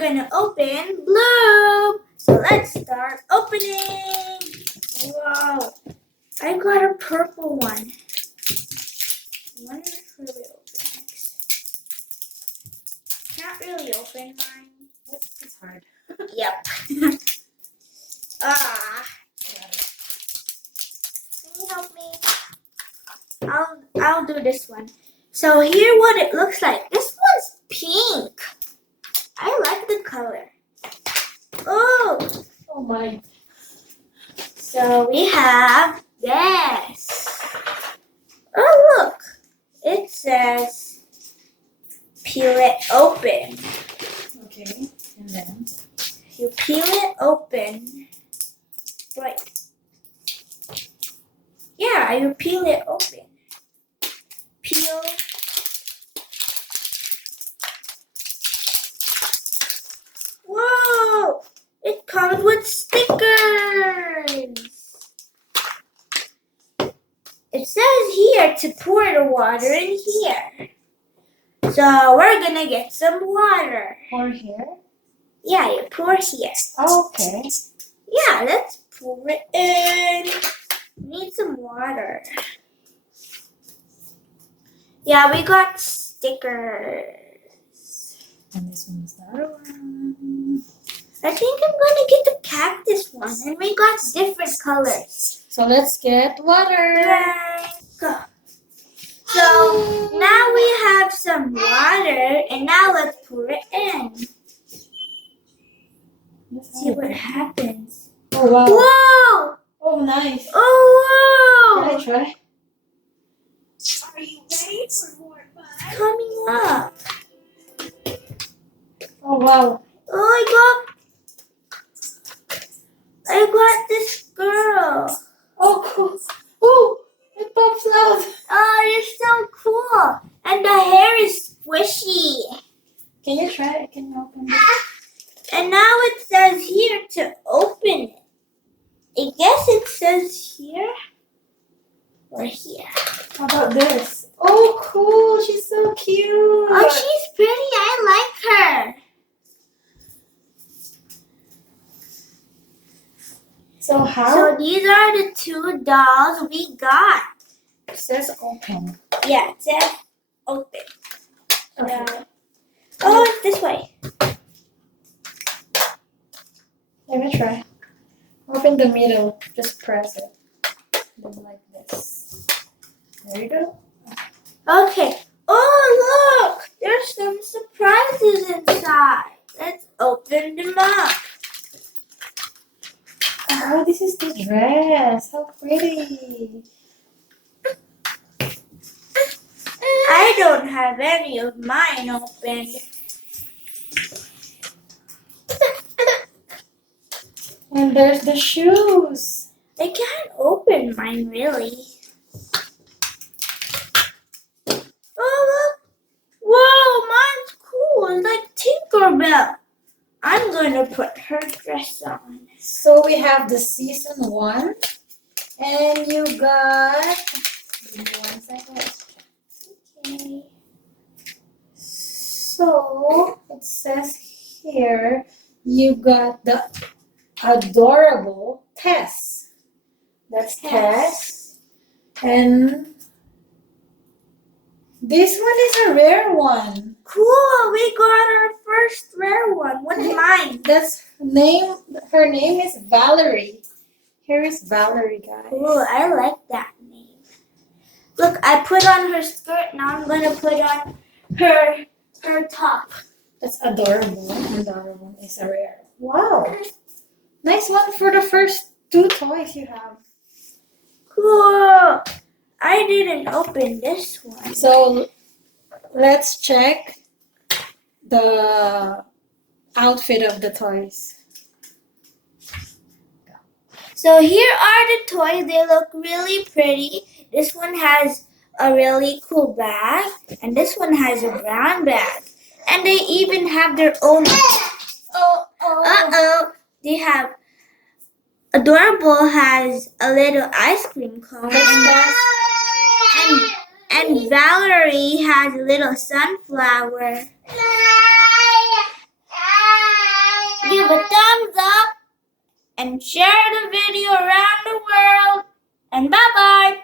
gonna open BLUME. So let's start opening. Wow, I got a purple one. I wonder if it will open next. Can't really open mine. It's hard. Yep. Can you help me? I'll do this one. So here what it looks like. This one's pink. I like the color. Oh my. So we have this. Oh look. It says peel it open. Okay, and then You peel it open. Right. Yeah, you peel it open. Peel. Whoa! It comes with stickers. It says here to pour the water in here. So we're gonna get some water. pour here. Yeah, you pour here. Okay. Yeah, let's pour it in. Need some water. Yeah, we got stickers. And this one's the other one. I think I'm gonna get the cactus one, and we got different colors. So let's get water. Yay! Go. So now we have some water, and now let's pour it in. Let's See what happens. Oh wow. Whoa! Oh nice. Oh Can I wow! try? Are you ready for more fun? It's coming up. Oh wow. Oh, I got this girl. Oh cool. Oh, it pops out. Oh, you're so cool. And the hair is squishy. Can you try it? Can you open it? And now it says here to open it. I guess it says here or here. How about this? Oh cool. She's so cute. Oh, she's pretty. I like her. So how? So these are the two dolls we got. It says open. Yeah, it says open. Okay. Oh, it's this way. Let me try. Open the middle. Just press it. Then like this. There you go. Okay. Oh, look. There's some surprises inside. Let's open them up. Oh, this is the dress. How pretty. I don't have any of mine opened. And there's the shoes. I can't open mine really. Oh look! Whoa, mine's cool. It's like Tinkerbell. I'm gonna put her dress on. So we have the season 1. And you got... Give me 1 second. Okay. So it says here you got the adorable Tess. That's Tess. And this one is a rare one. Cool, we got our first rare one. What's mine? That's her name is Valerie. Here is Valerie, guys. Cool, I like that name. Look, I put on her skirt. Now I'm gonna put on her top. That's adorable. And the other one is a rare. Wow. Nice one for the first 2 toys you have. Cool. I didn't open this one. So let's check the outfit of the toys. So here are the toys. They look really pretty. This one has a really cool bag, and this one has a brown bag. And they even have their own. Uh-oh. They have Adorable has a little ice cream cone. And Valerie has a little sunflower. thumbs up and share the video around the world. And bye-bye.